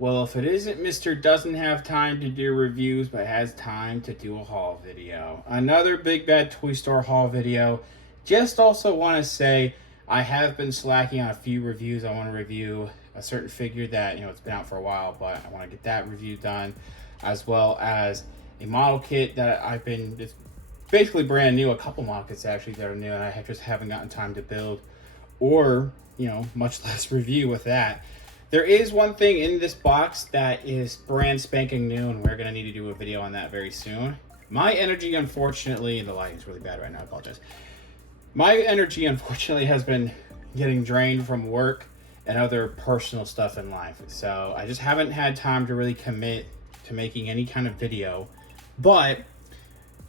Well, if it isn't Mr. Doesn't Have Time to Do Reviews, but has time to do a haul video. Another Big Bad Toy Store haul video. Just also want to say, I have been slacking on a few reviews. I want to review a certain figure that, it's been out for a while, but I want to get that review done. As well as a model kit that it's basically brand new. A couple model kits actually that are new, and I just haven't gotten time to build or, much less review with that. There is one thing in this box that is brand spanking new, and we're going to need to do a video on that very soon. My energy, unfortunately, the lighting is really bad right now, I apologize. My energy, unfortunately, has been getting drained from work and other personal stuff in life. So I just haven't had time to really commit to making any kind of video. But,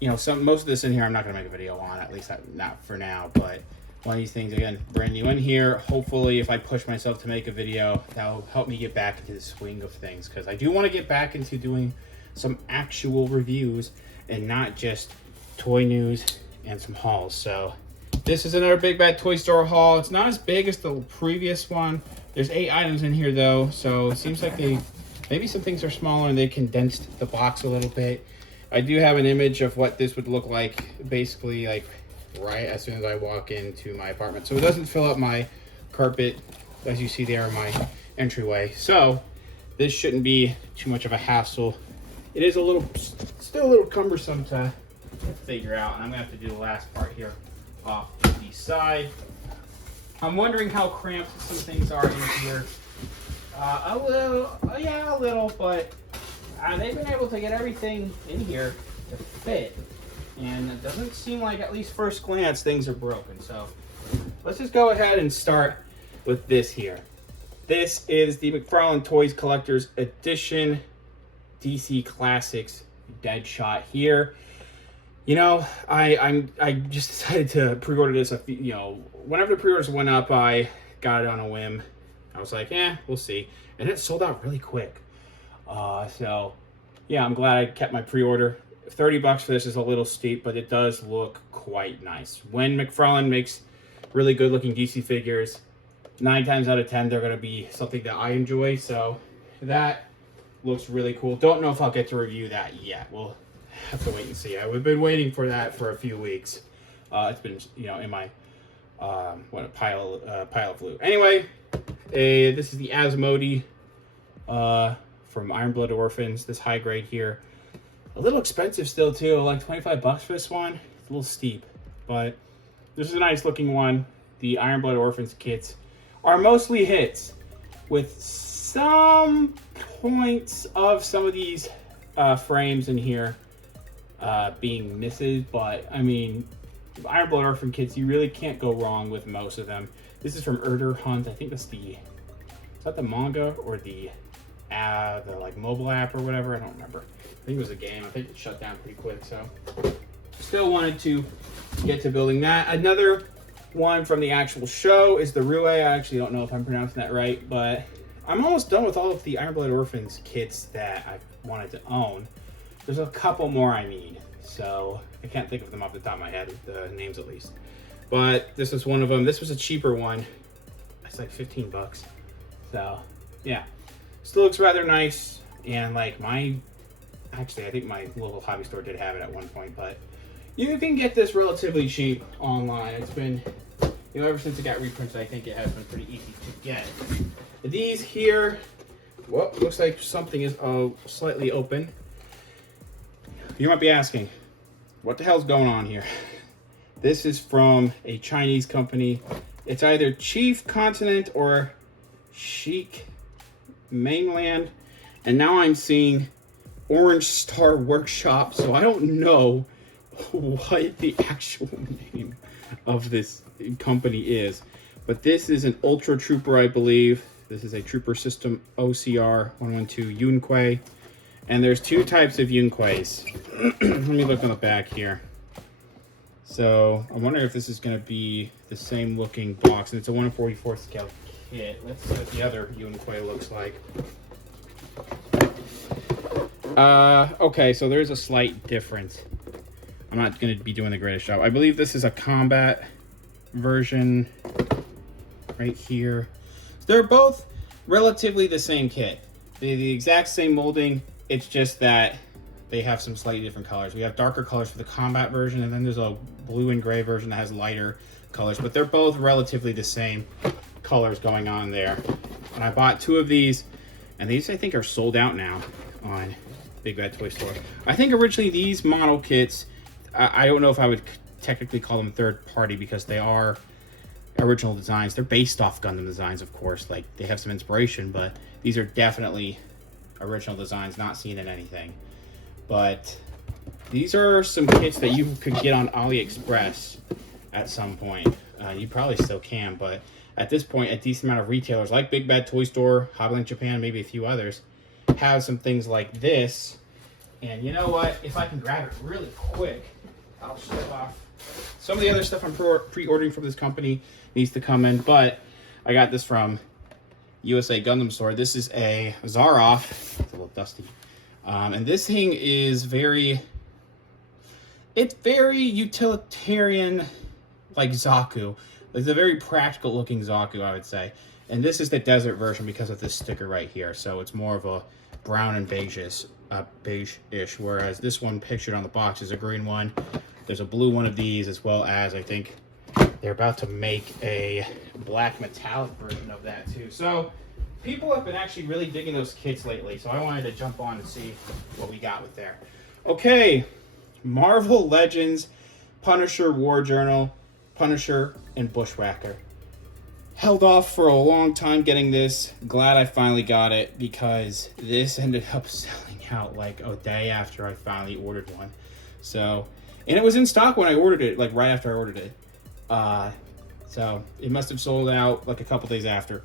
most of this in here I'm not going to make a video on, at least not for now, but one of these things, again, brand new in here. Hopefully, if I push myself to make a video, that'll help me get back into the swing of things, because I do want to get back into doing some actual reviews and not just toy news and some hauls. So this is another Big Bad Toy Store haul. It's not as big as the previous one. There's 8 items in here, though, so it seems like maybe some things are smaller and they condensed the box a little bit. I do have an image of what this would look like, basically, like, right as soon as I walk into my apartment. So it doesn't fill up my carpet, as you see there in my entryway. So this shouldn't be too much of a hassle. It is still a little cumbersome to figure out, and I'm gonna have to do the last part here off the side. I'm wondering how cramped some things are in here. A little, but they've been able to get everything in here to fit. And it doesn't seem like, at least first glance, things are broken. So let's just go ahead and start with this here. This is the McFarlane Toys Collector's Edition DC Classics Deadshot here. I just decided to pre-order this. Whenever the pre-orders went up, I got it on a whim. I was like, we'll see. And it sold out really quick. So yeah, I'm glad I kept my pre-order. $30 for this is a little steep, but it does look quite nice. When McFarlane makes really good looking DC figures, 9 times out of 10 they're going to be something that I enjoy. So that looks really cool. Don't know if I'll get to review that yet. We'll have to wait and see. I've been waiting for that for a few weeks. It's been in my pile of loot. Anyway, this is the Asmodee from Iron Blood Orphans. This high grade here. A little expensive still too, like $25 for this one. It's a little steep, but this is a nice looking one. The Iron Blood Orphans kits are mostly hits, with some points of some of these frames in here being misses, but I mean, Iron Blood Orphan kits, you really can't go wrong with most of them. This is from Erder Hunt. I think that's is that the manga or the like mobile app or whatever? I don't remember. I think it was a game. I think it shut down pretty quick, so still wanted to get to building that. Another one from the actual show is the Rue. I actually don't know if I'm pronouncing that right, but I'm almost done with all of the Iron Blood Orphans kits that I wanted to own. There's a couple more I need, so I can't think of them off the top of my head, the names at least. But this is one of them. This was a cheaper one. It's like 15 bucks. So yeah, still looks rather nice. And like actually, I think my local hobby store did have it at one point, but you can get this relatively cheap online. It's been, ever since it got reprinted, I think it has been pretty easy to get. These here, well, looks like something is slightly open. You might be asking, what the hell's going on here? This is from a Chinese company. It's either Chief Continent or Chic Mainland. And now I'm seeing Orange Star Workshop, so I don't know what the actual name of this company is. But this is an Ultra Trooper, I believe. This is a Trooper System OCR 112 Yunque. And there's 2 types of Yunques. Let me look on the back here. So I wonder if this is going to be the same looking box. And it's a 1/44 scale kit. Let's see what the other Yunque looks like. Okay, so there's a slight difference. I'm not going to be doing the greatest job. I believe this is a combat version right here. So they're both relatively the same kit. the exact same molding. It's just that they have some slightly different colors. We have darker colors for the combat version, and then there's a blue and gray version that has lighter colors, but they're both relatively the same colors going on there. And I bought 2 of these, and these I think are sold out now on Big Bad Toy Store. I think originally these model kits, I don't know if I would technically call them third party because they are original designs. They're based off Gundam designs, of course. Like, they have some inspiration, but these are definitely original designs, not seen in anything. But these are some kits that you could get on AliExpress at some point. You probably still can, but at this point, a decent amount of retailers like Big Bad Toy Store, Hobbyland Japan, maybe a few others, have some things like this. And you know what? If I can grab it really quick, I'll show off. Some of the other stuff I'm pre-ordering from this company needs to come in, but I got this from YesI Gundam Store. This is a Zaroff. It's a little dusty. And this thing is it's very utilitarian, like Zaku. It's a very practical looking Zaku, I would say. And this is the desert version because of this sticker right here. So it's more of a brown and beige-ish, whereas this one pictured on the box is a green one. There's a blue one of these, as well as I think they're about to make a black metallic version of that too. So people have been actually really digging those kits lately, so I wanted to jump on and see what we got with there. Okay, Marvel Legends, Punisher War Journal, Punisher, and Bushwhacker. Held off for a long time getting this. Glad I finally got it because this ended up selling out like a day after I finally ordered one. So, and it was in stock when I ordered it, like right after I ordered it. So it must have sold out like a couple days after.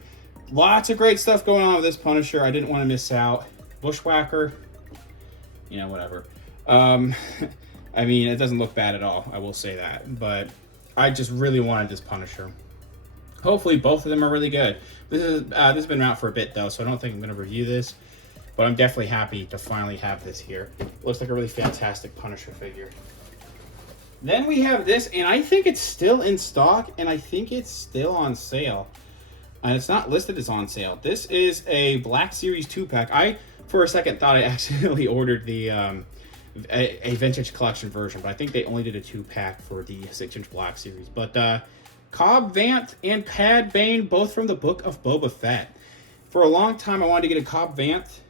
Lots of great stuff going on with this Punisher. I didn't want to miss out. Bushwhacker, you know, whatever. I mean, it doesn't look bad at all, I will say that. But I just really wanted this Punisher. Hopefully both of them are really good. This has been out for a bit though, so I don't think I'm going to review this. But I'm definitely happy to finally have this here. Looks like a really fantastic Punisher figure. Then we have this, and I think it's still in stock, and I think it's still on sale. And it's not listed as on sale. This is a Black Series 2-pack. I, for a second, thought I accidentally ordered the a vintage collection version, but I think they only did a 2-pack for the 6-inch Black Series. But Cobb Vanth and Cad Bane, both from the Book of Boba Fett. For a long time, I wanted to get a Cobb Vanth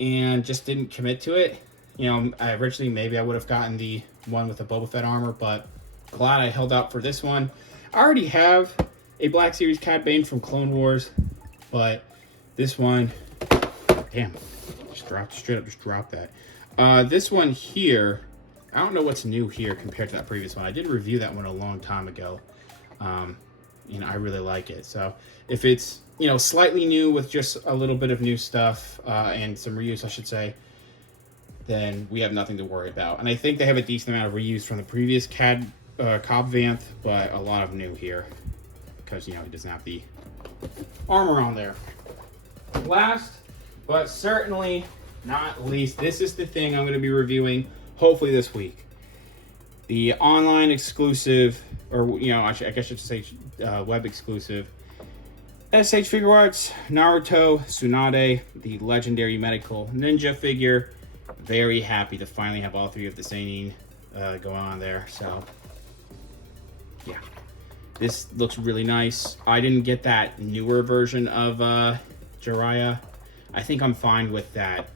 and just didn't commit to it. You know, originally maybe I would have gotten the one with the Boba Fett armor, but glad I held out for this one. I already have a Black Series Cad Bane from Clone Wars, but this one, damn, just dropped, straight up just dropped that. This one here, I don't know what's new here compared to that previous one. I did review that one a long time ago. You know, I really like it. So if it's, you know, slightly new with just a little bit of new stuff and some reuse, I should say, then we have nothing to worry about. And I think they have a decent amount of reuse from the previous Cobb Vanth, but a lot of new here because, you know, he doesn't have the armor on there. Last, but certainly not least, this is the thing I'm going to be reviewing hopefully this week. The online exclusive, or, you know, I guess I should say web exclusive, SH Figure Arts, Naruto, Tsunade, the legendary medical ninja figure. Very happy to finally have all 3 of the Seinin going on there. So, yeah. This looks really nice. I didn't get that newer version of Jiraiya. I think I'm fine with that,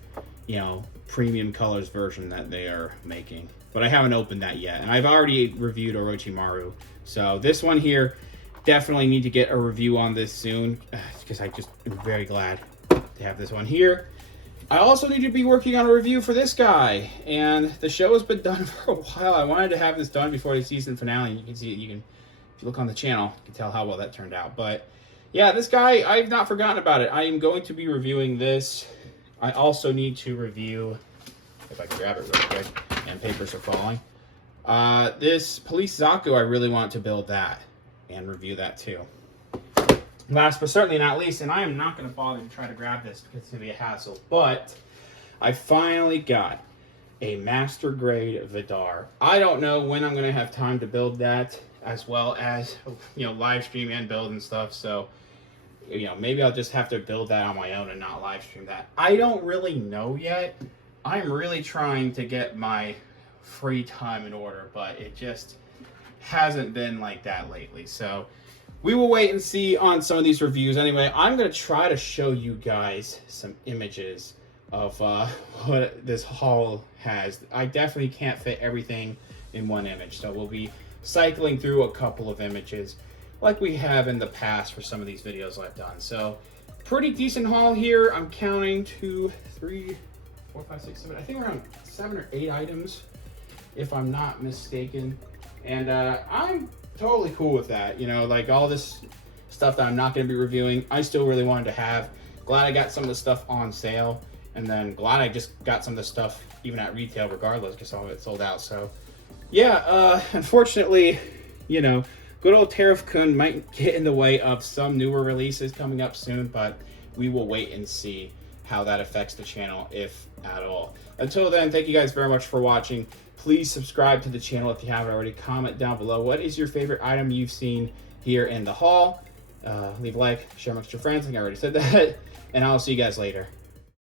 you know, premium colors version that they are making. But I haven't opened that yet. And I've already reviewed Orochimaru. So this one here, definitely need to get a review on this soon. Because I just am very glad to have this one here. I also need to be working on a review for this guy. And the show has been done for a while. I wanted to have this done before the season finale. You can see it. If you look on the channel, you can tell how well that turned out. But yeah, this guy, I've not forgotten about it. I am going to be reviewing this. I also need to review, if I can grab it real quick, and papers are falling. This Police Zaku, I really want to build that and review that too. Last but certainly not least, and I am not going to bother to try to grab this because it's going to be a hassle, but I finally got a Master Grade Vidar. I don't know when I'm going to have time to build that, as well as, you know, live stream and build and stuff, so you know, maybe I'll just have to build that on my own and not live stream that. I don't really know yet. I'm really trying to get my free time in order, but it just hasn't been like that lately. So we will wait and see on some of these reviews. Anyway, I'm going to try to show you guys some images of what this haul has. I definitely can't fit everything in one image, so we'll be cycling through a couple of images like we have in the past for some of these videos I've done. So pretty decent haul here. I'm counting 2, 3, 4, 5, 6, 7, I think around 7 or 8 items if I'm not mistaken. And I'm totally cool with that. You know, like all this stuff that I'm not going to be reviewing, I still really wanted to have. Glad I got some of the stuff on sale, and then glad I just got some of the stuff even at retail regardless, because some of it sold out. So yeah, unfortunately, you know, good old Tariff Kun might get in the way of some newer releases coming up soon, but we will wait and see how that affects the channel, if at all. Until then, thank you guys very much for watching. Please subscribe to the channel if you haven't already. Comment down below what is your favorite item you've seen here in the haul. Leave a like, share amongst your friends. I think I already said that. And I'll see you guys later.